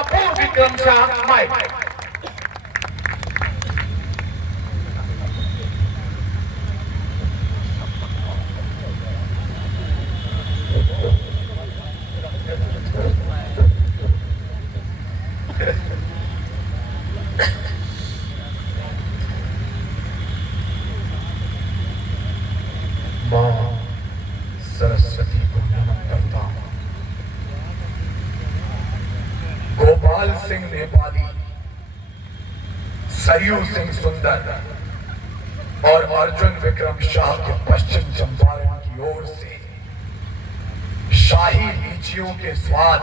अपूर्व Vikram Shah mic. मां सरस्वती को नमन करता हूं। गोपाल सिंह नेपाली, सरयू सिंह सुंदर और अर्जुन विक्रम शाह के पश्चिम चंपारण की ओर से शाही लीचियों के स्वाद,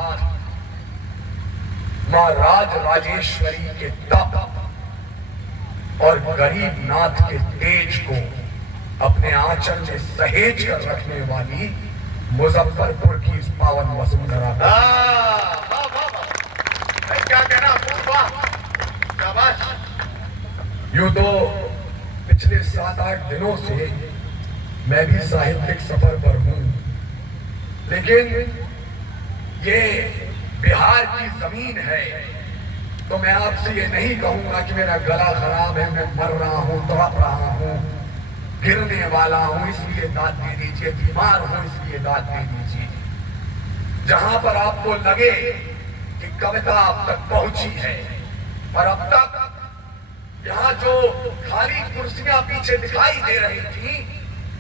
मां राज राजेश्वरी के तप और गरीब नाथ के तेज को अपने आंचल में सहेज कर रखने वाली मुजफ्फरपुर की इस पावन वसुंधरा का क्या कहना, शाबाश। यूं तो पिछले 7-8 दिनों से मैं भी साहित्यिक सफर पर हूं, लेकिन ये बिहार की जमीन है तो मैं आपसे ये नहीं कहूंगा कि मेरा गला खराब है, मैं मर रहा हूं, तड़प रहा हूं, गिरने वाला हूं इसलिए दाद दे दीजिए, बीमार हूं इसलिए दाद दे दीजिए। जहां पर आपको लगे कि कविता आप तक पहुंची है, और अब तक यहां जो खाली कुर्सियां पीछे दिखाई दे रही थी,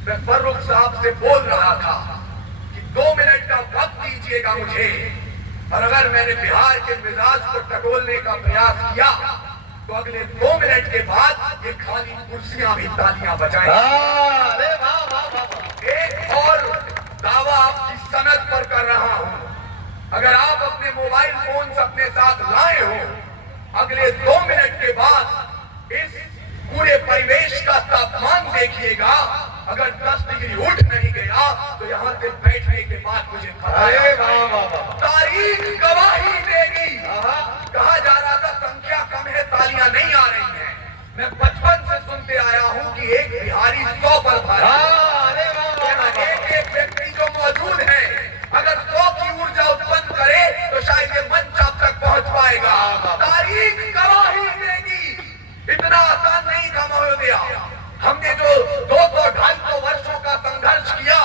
मैं फर्रुख साहब से बोल रहा था कि 2 मिनट का वक्त दीजिएगा मुझे, और अगर मैंने बिहार के मिजाज को टटोलने का प्रयास किया तो अगले 2 मिनट के बाद ये खाली कुर्सियां भी तालियां बजाएंगी। अरे वाह वाह वाह। एक और दावा आपकी सनद पर कर रहा हूं, अगर आप अपने मोबाइल फोन अपने साथ लाए हो, अगले 2 मिनट के बाद इस पूरे परिवेश का तापमान देखिएगा, अगर 10 डिग्री उठ नहीं गया तो यहां से बैठने के बाद मुझे अरे वाह वाह वाह। तारीख गवाही देगी। कहा जा रहा था संख्या कम है, तालियां नहीं आ रही हैं। मैं बचपन से सुनते आया हूं कि एक बिहारी 100 पर भारी। अरे वाह वाह। एक व्यक्ति जो मौजूद है अगर 100 की ऊर्जा उत्पन्न करे तो शायद ये मंच आप तक पहुंच पाएगा। तारीख गवाही देगी। इतना आसान नहीं था महोदया। हमने जो 200-250 वर्षों का संघर्ष किया,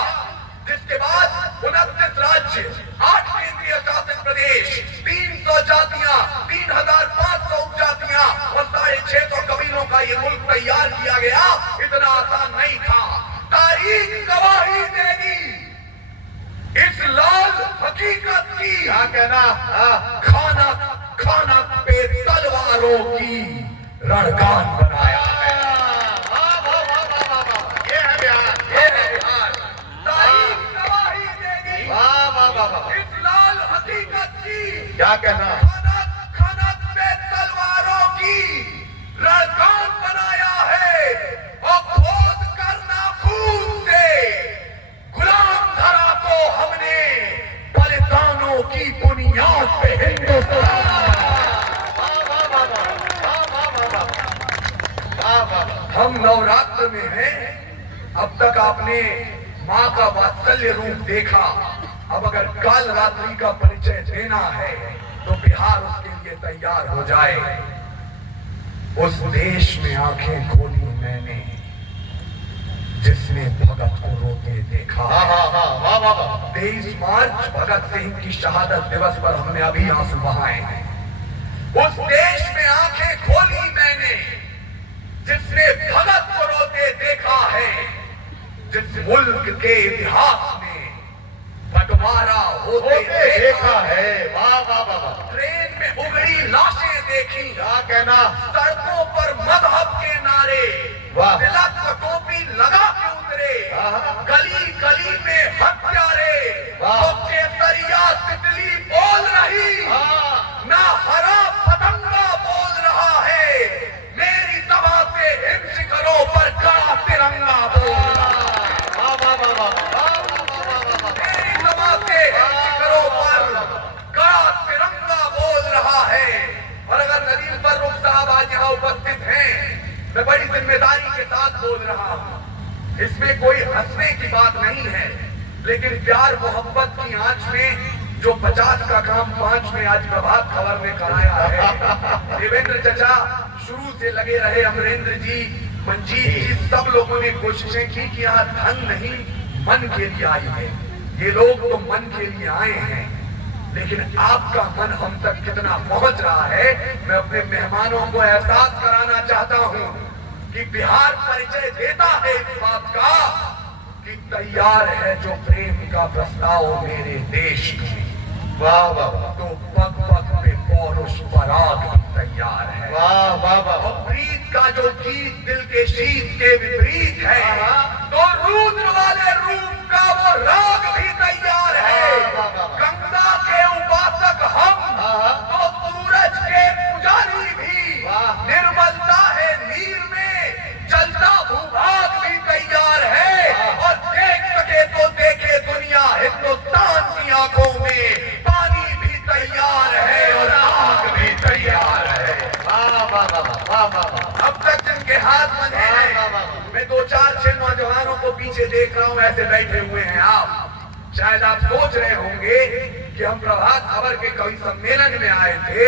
जिसके बाद 29 राज्य, 8 केंद्रीय शासित प्रदेश, 300 जातियां, 3500 उपजातियां और 650 कबीलों का ये मुल्क तैयार किया गया, इतना आसान नहीं था। तारीख गवाही देगी इस लाल हकीकत की। क्या कहना, खाना खाना पे तलवारों की रणगान बनाया है। ये है बिहार, ये है बिहार। तारीख गवाही देगी वाह वाह वाह। इस लाल हकीकत की। क्या कहना, खाना खाना पे तलवारों की रणगान बनाया है, और खोद कर नाखून से गुलाम धरा को हमने बलिदानों की बुनियाद पे हिंदुस्तान। हम नवरात्र में हैं, अब तक आपने माँ का वात्सल्य रूप देखा, अब अगर काल रात्रि का परिचय देना है तो बिहार उसके लिए तैयार हो जाए। उस देश में आंखें खोली मैंने जिसने भगत को रोते देखा। 23 मार्च भगत सिंह की शहादत दिवस पर हमने अभी आंसू बहाए हैं। उस देश में आंखें खोली मैंने जिसने भगत को रोते देखा है, जिस मुल्क के इतिहास में बंटवारा होते देखा है। वाह वाह वाह। ट्रेन में उगड़ी लाशें देखी, क्या कहना, सड़कों पर मजहब के नारे, वाह। तिलक को टोपी लगा के उतरे, गली गली में हत्यारे, वाह। तो केसरिया तितली बोल रही, ना हरा पतंगा बोल रहा है, मेरी सभा से हिम शिखरों पर खड़ा तिरंगा बोल रहा है। वाह वाह वाह वाह। मेरी सभा से हिम शिखरों पर खड़ा तिरंगा बोल रहा है। और अगर नदीम फर्रुख साहब आज यहाँ उपस्थित हैं, मैं बड़ी जिम्मेदारी के साथ बोल रहा हूँ, इसमें कोई हंसने की बात नहीं है, लेकिन प्यार मोहब्बत की आंच में जो 50 का काम 5 में आज प्रभात खबर ने कराया है। देवेंद्र चचा शुरू से लगे रहे, अमरेंद्र जी, मंजीत जी, सब लोगों ने कोशिशें की कि यहाँ धन नहीं मन के लिए आई है। ये लोग तो मन के लिए आए हैं, लेकिन आपका मन हम तक कितना पहुंच रहा है, मैं अपने मेहमानों को एहसास कराना चाहता हूं कि बिहार परिचय देता है इस बात का कि तैयार है जो प्रेम का प्रस्ताव मेरे देश में। वाह वाह वाह, तो पग पग पे पौरुष पराग भी तैयार है। वाह वाह वाह, और प्रीत का जो गीत दिल के शीत के विपरीत है, तो रुद्र वाले रूप का वो राग भी तैयार है। गंगा के उपासक हम, तो सूरज के पुजारी भी। निर्मलता है नीर में, जलता भूभाग भी तैयार है। और देख सके तो देखे दुनिया, हिंदुस्तान की आंखों में पानी भी तैयार है और आग भी तैयार है। वाह वाह वाह वाह वाह, अब तक जिनके हाथ बंधे हैं, मैं 2-4-6 नौजवानों को पीछे देख रहा हूं, ऐसे बैठे हुए हैं आप। शायद आप सोच रहे होंगे कि हम प्रभात खबर के कवि सम्मेलन में आए थे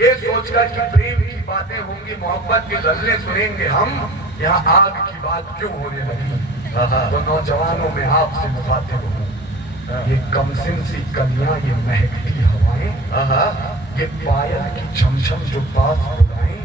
ये सोचकर कि प्रेम की बातें होंगी, मोहब्बत की गजलें सुनेंगे हम, यहाँ आग की बात क्यों होने लगी। तो नौजवानों में आपसे मुखातिब हूँ, ये कमसिन सी कलियां, ये महकती हवाएं, ये पायल की छमछम जो पास बुलाएं,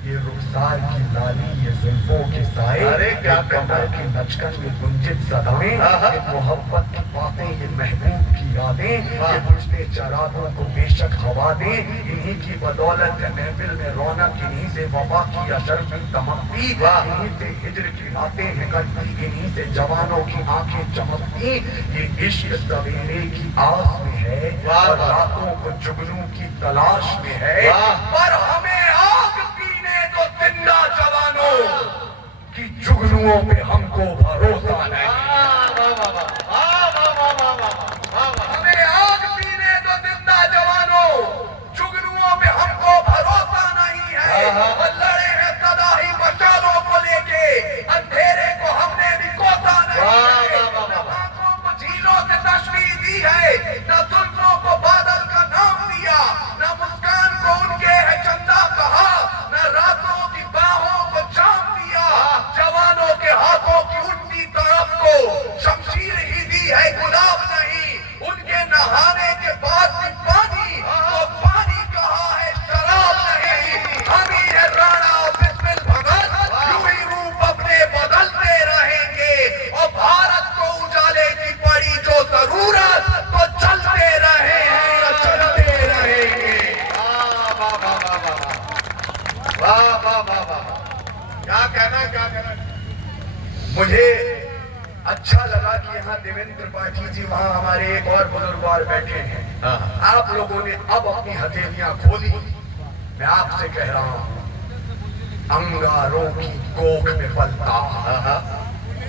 ये रुखसार की लाली, ये जुल्फों के साए, अरे क्या कमर की लचकन, ये गुंजित सदाएं, ये मोहब्बत की बातें, ये महबूब की यादें, ये बुझते चरागों को बेशक हवा दें। इन्हीं की बदौलत है महफिल में रौनक, इन्हीं से वफा की अशरफी चमकती, इन्हीं से हिजर की रातें हैं कटती, इन्हीं से जवानों की आंखें चमकती। ये इश्क सवेरे की आस में है और रातों को जुगनू की तलाश में है। पर हमें आग पीने तो जिंदा जवानों की जुगनुओं पे हमको भरोसा नहीं। हमें आग पीने तो जिंदा जवानों, जुगनुओं पे हमको भरोसा नहीं है। और लड़े हैं सदा ही मशालों को लेके, अंधेरे को हमने भी कोसा नहीं है। न आंखों को झीलों से तशबीह दी है, न जुल्फों को बादल का नाम दिया, न मुस्कान को उनके है चंदा कहा, न रातों की बाहों को चाम दिया। जवानों के हाथों की उठती तरफ को शमशीर ही दी है, गुलाब नहीं। उनके नहाने के बाद भी पानी, तो पानी कहा है, शराब नहीं। हम ही है राणा बिस्मिल भगत, यूं ही रूप अपने बदलते रहेंगे। और भारत को उजाले की पड़ी जो जरूरत, तो चलते रहे हैं और चलते रहेंगे। वाह वाह वाह वाह, क्या कहना क्या कहना। मुझे अच्छा लगा कि यहाँ देवेंद्र पाठी जी, वहाँ हमारे एक और बुजुर्गवार बैठे हैं। आप लोगों ने अब अपनी हथेलियां खोली। मैं आपसे कह रहा हूँ, अंगारों की कोख में पलता,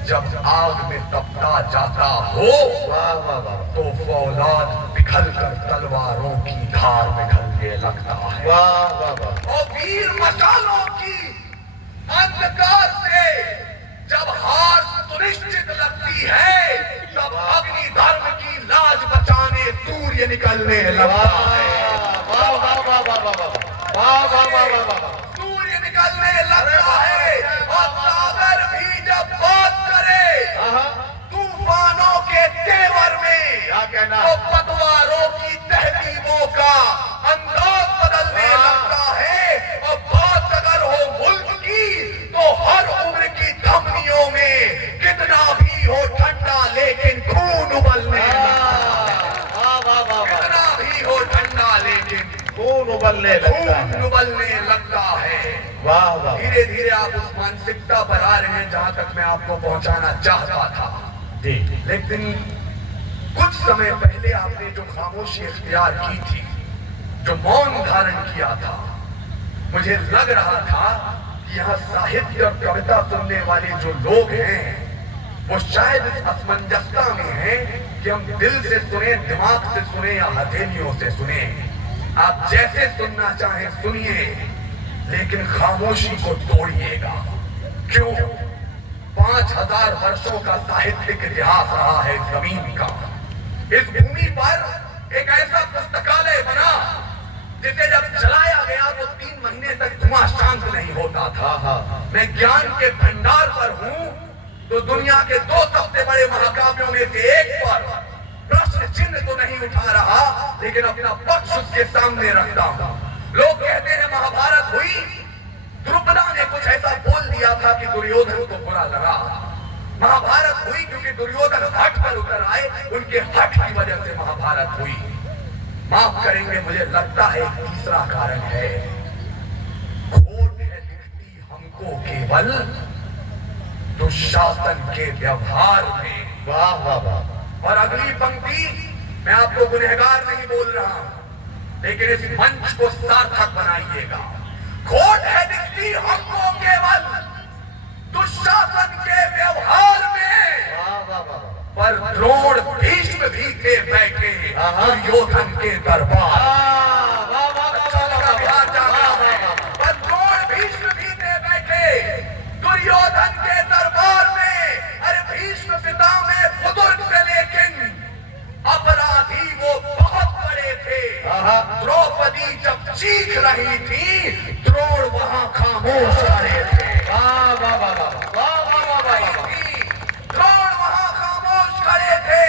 जब आग में तपता जाता हो, वाह वाह वाह, तो फौलाद पिघल कर तलवारों की धार में ढलने लगता है। वाह वाह वाह, और वीर मशालों की अंधकार से जब हार सुनिश्चित लगती है, तब अग्नि धर्म की लाज बचाने सूर्य निकलने लगता है। वाह वाह वाह वाह वाह वाह वाह वाह वाह वाह, सूर्य निकलने लगता है। और सागर भी जब बात करे तूफानों के तेवर में, क्या कहना। तो पतवारों की तहजीबों का अंदाज बदलने लगता है। और बात अगर हो मुल्क की, तो हर उम्र की धमनियों में कितना भी हो ठंडा, लेकिन खून उबलने लगता है। कितना भी हो ठंडा, लेकिन खून उबलने लगता है। खून उबलने लगता है। वाह वाह, धीरे धीरे आप उस मानसिकता पर आ रहे हैं जहां तक मैं आपको पहुंचाना चाहता था जी। लेकिन कुछ समय पहले आपने जो खामोशी इख्तियार की थी, जो मौन धारण किया था, मुझे लग रहा था कि यहाँ साहित्य और कविता सुनने वाले जो लोग हैं, वो शायद इस असमंजसता में हैं कि हम दिल से सुने, दिमाग से सुने या हथेलियों से सुने। आप जैसे सुनना चाहें सुनिए, लेकिन खामोशी को तोड़िएगा। क्यों? 5000 वर्षों का साहित्यिक इतिहास रहा है इस जमीन का। इस भूमि पर एक ऐसा पुस्तकालय बना जिसे जब चलाया गया तो 3 महीने तक धुआं शांत नहीं होता था। मैं ज्ञान के भंडार पर हूं तो दुनिया के 2 सबसे बड़े महाकाव्यों में से एक पर प्रश्न चिन्ह तो नहीं उठा रहा, लेकिन अपना पक्ष उसके सामने रखता हूं। लोग कहते हैं महाभारत हुई, द्रुपदा ने कुछ ऐसा बोल दिया था कि दुर्योधन को बुरा लगा। महाभारत हुई क्योंकि दुर्योधन हट पर उतर आए, उनके हट की वजह से महाभारत हुई। माफ करेंगे, मुझे लगता है एक तीसरा कारण है। खोट है दिखती हमको केवल दुशासन के व्यवहार में। वाह वाह वाह। और अगली पंक्ति, मैं आपको गुनहगार नहीं बोल रहा हूं, लेकिन इस मंच को सार्थक बनाइएगा। खोट है दिखती हमको केवल दुशासन के व्यवहार में। वाह वाह वाह। पर द्रोण भीष्म भी थे बैठे दुर्योधन के दरबार। अच्छा लगा बिहार जाना। पर द्रोण भीष्म भी थे बैठे दुर्योधन के दरबार में। अरे भीष्म पिता में बुजुर्ग थे, लेकिन अपराधी वो बहुत बड़े थे। द्रौपदी जब चीख रही थी, द्रोण वहां खामोश खड़े थे। द्रोण वहां खामोश खड़े थे।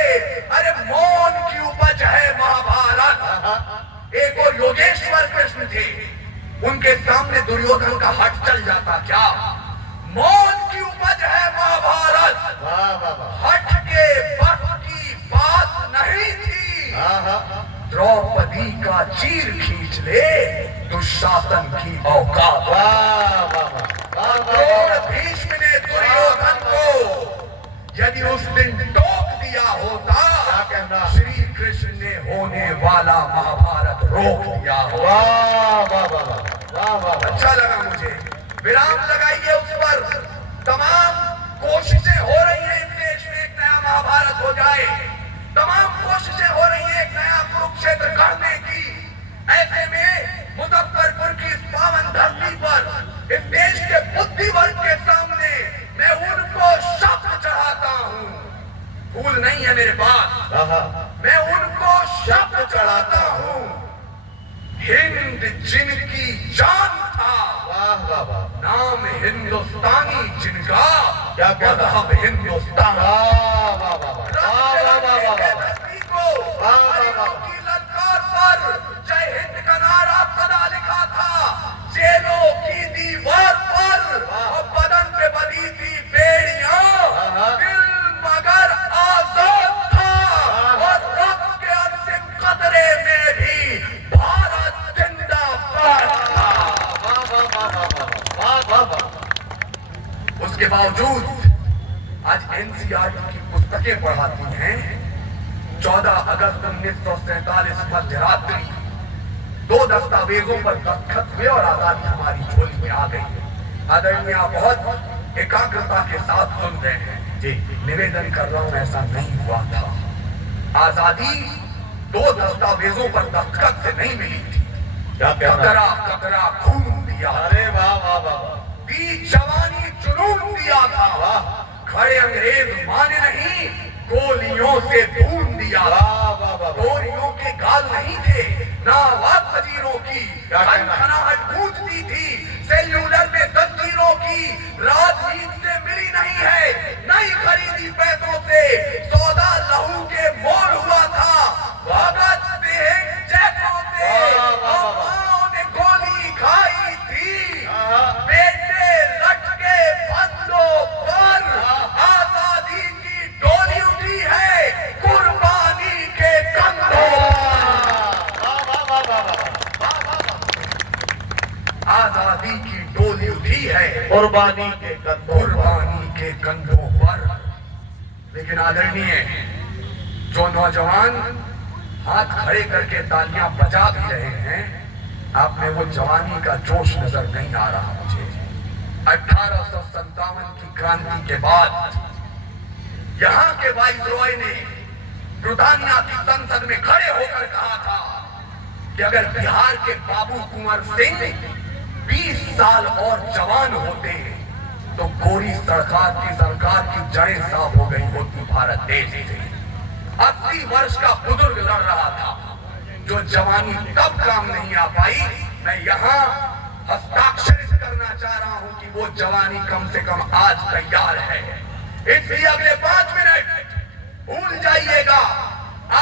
अरे मौन की उपज है महाभारत। एक और योगेश्वर कृष्ण थे, उनके सामने दुर्योधन का हट चल जाता क्या? मौन की उपज है महाभारत। हट के बस की बात नहीं थी। द्रौपदी का चीर खींच ले दुशासन की औकात। भीष्म ने दुर्योधन को यदि उस दिन टोक दिया होता, श्री कृष्ण ने होने वाला महाभारत रोक दिया होता। अच्छा लगा मुझे। विराम लगाइए उस पर। तमाम कोशिशें हो रही हैं इस देश में एक नया महाभारत हो जाए। तमाम कोशिशें हो रही हैं एक नया कुरुक्षेत्र गढ़ने की। ऐसे में मुजफ्फरपुर की इस पावन धरती पर इस देश के बुद्धि वर्ग के सामने मैं उनको शब्द चढ़ाता हूँ। फूल नहीं है मेरे पास, मैं उनको शब्द चढ़ाता हूँ। हिंद जिनकी जान था, नाम हिंदुस्तानी जिनका, मजहब हिंदुस्तान। की ललकार पर जय हिंद का नारा सदा लिखा था जेलों की दीवार पर, और बदन पे बनी थी बेड़ियां, दिल मगर आजाद था। और रक्त के अंतिम कतरे में भी भारत जिंदाबाद था। उसके बावजूद आज एनसीईआरटी की पुस्तकें पढ़ाती हैं 14 अगस्त 1947 मध्य रात्रि 2 दस्तावेजों पर दस्तखत हुए और आजादी हमारी झोली में आ गई। आदरणीय, बहुत एकाग्रता के साथ सुन रहे हैं जी। निवेदन कर रहा हूं, ऐसा नहीं हुआ था। आजादी 2 दस्तावेजों पर दस्तखत से नहीं मिली थी। कतरा कतरा खून दिया। अरे वाह वाह वाह। बीच जवानी जुनून दिया था। खड़े अंग्रेज माने नहीं, गोलियों से भून दिया। गोलियों के गाल नहीं थे, ना आवाज वजीरों की खनखनाहट गूंजती थी। सेल्यूलर में जंजीरों की राजनीति से मिली नहीं है, नहीं खरीदी पैसों से। सौदा लहू के मोल हुआ था। भगत सिंह जैसों से ने गोली खाई थी। बेटे लटके बंदों पर आजादी की डोली उठी है कुर्बानी के कंधों। आजादी की डोली उठी है कुर्बानी के कंधों पर। लेकिन आदरणीय, जो नौजवान हाथ खड़े करके तालियां बजा भी रहे हैं, आप में वो जवानी का जोश नजर नहीं आ रहा मुझे। 1857 की क्रांति के बाद यहाँ के वाइसरॉय ने ब्रिटानिया की संसद में खड़े होकर कहा था कि अगर बिहार के बाबू कुंवर सिंह 20 साल और जवान होते तो गोरी सरकार की जड़ें साफ हो गई होती भारत देश से। 80 वर्ष का बुजुर्ग लड़ रहा था। जो जवानी तब काम नहीं आ पाई, मैं यहाँ हस्ताक्षरित करना चाह रहा हूं कि वो जवानी कम से कम आज तैयार है। इसलिए अगले 5 मिनट भूल जाइएगा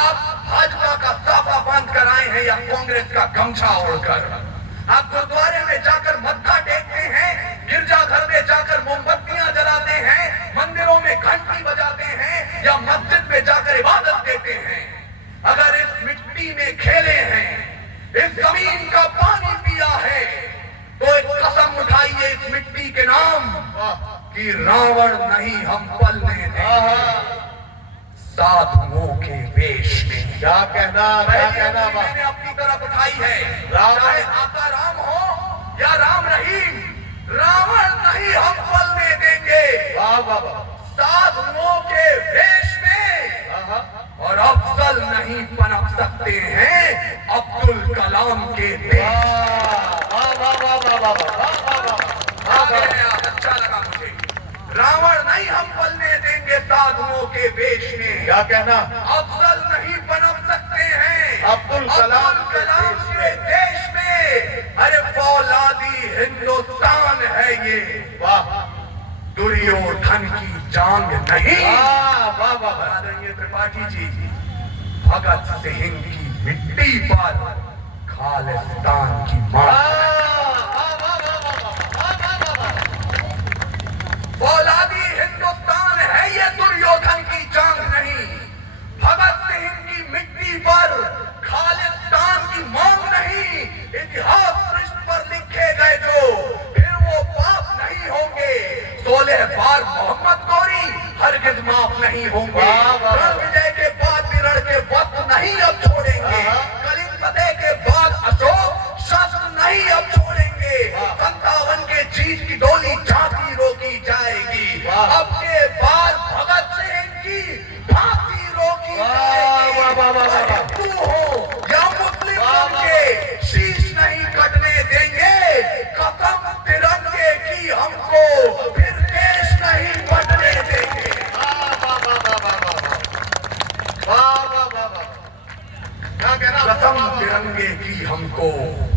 आप भाजपा का साफा बांध कर आए हैं या कांग्रेस का गमछा ओढ़कर। आप गुरुद्वारे में जाकर मत्था टेकते हैं, गिरजाघर में जाकर मोमबत्तियां जलाते हैं, मंदिरों में घंटी बजाते हैं या मस्जिद में जाकर इबादत देते हैं। अगर इस मिट्टी में खेले हैं, इस जमीन का पानी पिया है, तो एक कसम उठाइए इस मिट्टी के नाम कि रावण नहीं हम पलने देंगे साधुओं के वेश में। क्या कहना मैंने अपनी तरफ उठाई है, चाहे आका राम हो या राम रहीम, रावण नहीं हम पलने देंगे साधुओं के वेश में। और अफजल नहीं पनप सकते हैं अब्दुल कलाम के अच्छा लगा मुझे। रावण नहीं हम पलने देंगे साधुओं के वेश में। क्या कहना, अफजल नहीं पनप सकते हैं अब्दुल कलाम के देश में। अरे फौलादी हिंदुस्तान है ये, वाह, दुर्योधन की जांग नहीं। आदरणीय त्रिपाठी जी, भगत सिंह की मिट्टी पर खालिस्तान की मां। फौलादी हिंदुस्तान है ये, दुर्योधन की जांग नहीं। भगत सिंह की मिट्टी पर खालिस्तान की मांग नहीं। इतिहास पृष्ठ पर लिखे गए जो फिर वो पाप नहीं होंगे। 16 बार मोहम्मद गौरी हरगिज माफ नहीं होंगे। रण विजय के बाद रण के वक्त नहीं अब छोड़ेंगे। कलिंग फतेह के बाद अशोक शस्त्र नहीं अब छोड़ेंगे। 57 के जीत की डोली झांकी रोकी जाएगी। अब के बाद भगत सिंह की फांसी रोकी जाएगी। तू हो या मुस्लिम के शीश नहीं कटने देंगे। कसम तिरंगे की हमको फिर देश नहीं बटने देंगे। क्या कहना, कसम तिरंगे की हमको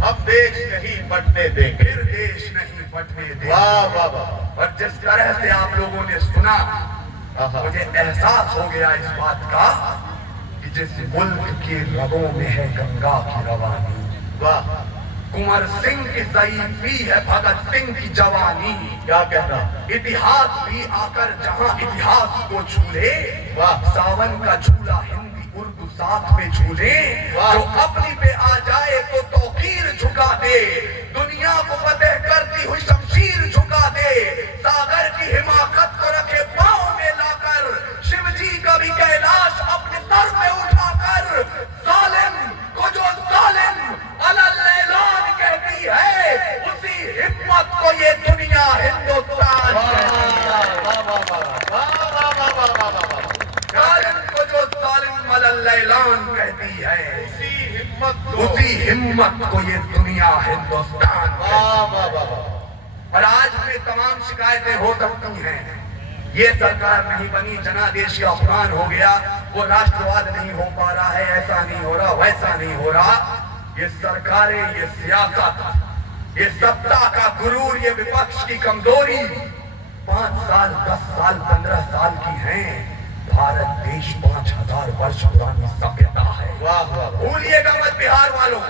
अब देश नहीं बटने देंगे। फिर देश नहीं बटने देंगे। वाह वाह वाह। और जिस तरह से आप लोगों ने सुना, मुझे एहसास हो गया इस बात का कि जिस मुल्क की रगों में है गंगा की रवानी, वाह, कुंवर सिंह की ज़ईफ़ी है भगत सिंह की जवानी। क्या कहना, इतिहास भी आकर जहां इतिहास को झूले, वाह, सावन का झूला हिंदी उर्दू साथ में झूले। जो अपनी पे आ जाए तो तौकीर झुका दे, दुनिया को फतेह करती हुई शमशीर झुका दे। सागर की हिमाकत को रखे पांव में लाकर, शिव जी का भी कैलाश अपने सर पे उठाकर, जालिम को जो जालिम अलल-ऐलान कहती है, उसी हिम्मत को ये दुनिया हिंदुस्तान कहती है। जालिम को जो जालिम अलल-ऐलान कहती है, उसी हिम्मत को ये दुनिया हिंदुस्तान कहती है। और आज में तमाम शिकायतें हो सकती हैं, ये सरकार नहीं बनी, जनादेश का अपमान हो गया, वो राष्ट्रवाद नहीं हो पा रहा है, ऐसा नहीं हो रहा, वैसा नहीं हो रहा। ये सरकारें, ये सियासत, ये सत्ता का गुरूर, ये विपक्ष की कमजोरी 5 साल 10 साल 15 साल की है। भारत देश 5000 वर्ष पुरानी सभ्यता है। वाह वाह। भूलिएगा मत बिहार वालों,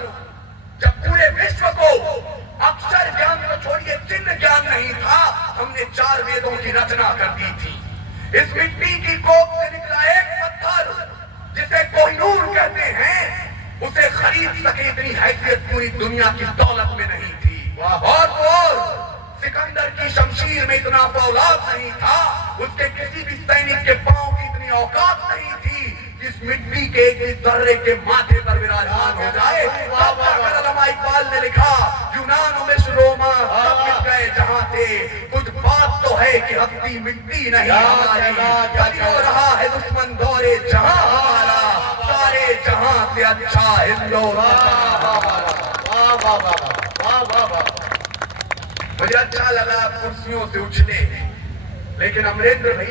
जब पूरे विश्व को अक्षर ज्ञान को छोड़िए चिन्ह ज्ञान नहीं था, हमने 4 वेदों की रचना कर दी थी। इस मिट्टी की कोख से निकला एक पत्थर जिसे कोहिनूर कहते हैं, उसे खरीद सके इतनी हैसियत पूरी दुनिया की दौलत में नहीं थी। और सिकंदर की शमशीर में इतना फौलाद नहीं था, उसके किसी भी सैनिक के पांव की इतनी औकात नहीं थी कि इस मिट्टी के एक जर्रे के माथे पर विराजमान हो जाए। अल्लामा इकबाल ने लिखा, यूनान मिस्र रोमा सब मिट गए जहां थे, कुछ बात तो है कि हस्ती मिट्टी नहीं हमारी। कभी हो रहा है दुश्मन दौरे जहां हमारा, सारे जहां से अच्छा हिंदुस्तान। मुझे अच्छा लगा कुर्सियों से उछले, लेकिन अमरेंद्र भैया